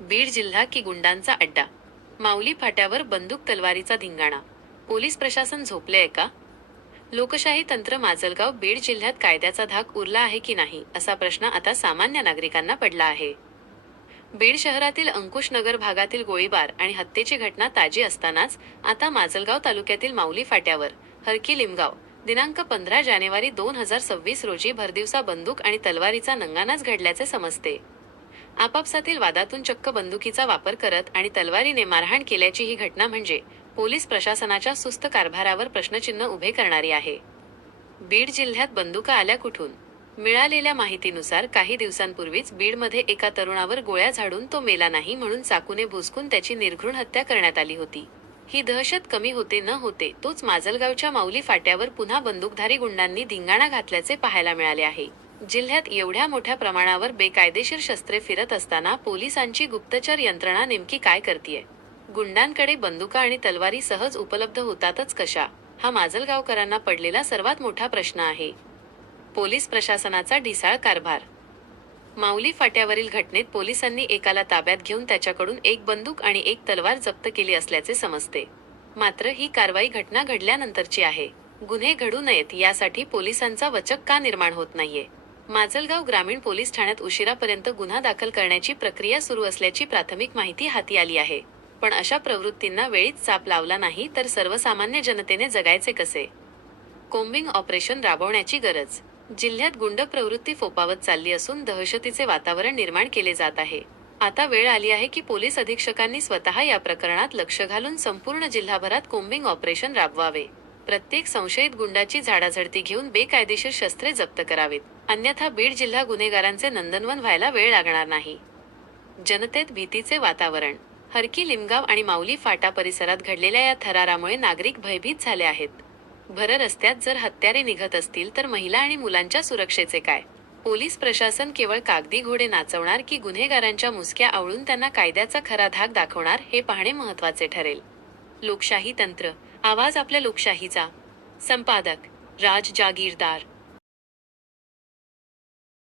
बीड जिल्हा की गुंडांचा अड्डा. माऊली फाट्यावर बंदूक तलवारीचा धिंगाणा. पोलीस प्रशासन झोपले आहे का? लोकशाही तंत्र माजलगाव बीड जिल्ह्यात कायद्याचा धाक उरला आहे की नाही, असा प्रश्न आता सामान्य नागरिकांना पडला आहे. बीड शहरातील अंकुशनगर भागातील गोळीबार आणि हत्येची घटना ताजी असतानाच आता माजलगाव तालुक्यातील माऊली फाट्यावर हरकी लिमगाव दिनांक 15 जानेवारी 2026 रोजी भरदिवसा बंदूक आणि तलवारीचा नंगानाच घडल्याचे समजते. आपापसातील वादातून चक्क बंदुकीचा वापर करत आणि तलवारीने मारहाण केल्याची ही घटना म्हणजे पोलीस प्रशासनाच्या सुस्त कारभारावर प्रश्नचिन्ह उभे करणारी आहे. बीड जिल्ह्यात बंदुका आल्या कुठून? मिळालेल्या माहितीनुसार काही दिवसांपूर्वीच बीडमध्ये एका तरुणावर गोळ्या झाडून तो मेला नाही म्हणून चाकूने भुसकून त्याची निर्घृण हत्या करण्यात आली होती. ही दहशत कमी होते न होते तोच माजलगावच्या माऊली फाट्यावर पुन्हा बंदूकधारी गुंडांनी धिंगाणा घातल्याचे पाहायला मिळाले आहे. जिल्ह्यात एवढ्या मोठ्या प्रमाणावर बेकायदेशीर शस्त्रे फिरत असताना पोलिसांची गुप्तचर यंत्रणा नेमकी काय करतीये? गुंडांकडे बंदुका आणि तलवारी सहज उपलब्ध होतातच कशा? हा माजलगावकरांना पडलेला सर्वात मोठा प्रश्न आहे. पोलीस प्रशासनाचा ढिसाळ कारभार. माऊली फाट्यावरील घटनेत पोलिसांनी एकाला ताब्यात घेऊन त्याच्याकडून एक बंदूक आणि एक तलवार जप्त केली असल्याचे समजते. मात्र ही कारवाई घटना घडल्यानंतरची आहे. गुन्हे घडू नयेत यासाठी पोलिसांचा वचक का निर्माण होत नाहीये? माजलगाव ग्रामीण पोलीस ठाण्यात उशिरापर्यंत गुन्हा दाखल करण्याची प्रक्रिया सुरू असल्याची प्राथमिक माहिती हाती आली आहे. पण अशा प्रवृत्तींना वेळीच चाप लावला नाही तर सर्वसामान्य जनतेने जगायचे कसे? कोम्बिंग ऑपरेशन राबवण्याची गरज. जिल्ह्यात गुंड प्रवृत्ती फोपावत चालली असून दहशतीचे वातावरण निर्माण केले जात आहे. आता वेळ आली आहे की पोलीस अधीक्षकांनी स्वतः या प्रकरणात लक्ष घालून संपूर्ण जिल्हाभरात कोम्बिंग ऑपरेशन राबवावे. प्रत्येक संशयित गुंडाची झाडाझडती घेऊन बेकायदेशीर शस्त्रे जप्त करावीत. अन्यथा बीड जिल्हा गुन्हेगारांचे नंदनवन व्हायला वेळ लागणार नाही. जनतेत भीतीचे वातावरण. हरकी लिमगाव आणि माऊली फाटा परिसरात घडलेल्या या थरारामुळे नागरिक भयभीत झाले आहेत. भर रस्त्यात जर हत्यारे निघत असतील तर महिला आणि मुलांच्या सुरक्षेचे काय? पोलीस प्रशासन केवळ कागदी घोडे नाचवणार की गुन्हेगारांच्या मुसक्या आवळून त्यांना कायद्याचा खरा धाक दाखवणार हे पाहणे महत्त्वाचे ठरेल. लोकशाही तंत्र. आवाज आपल्या लोकशाहीचा. संपादक राज जागीरदार.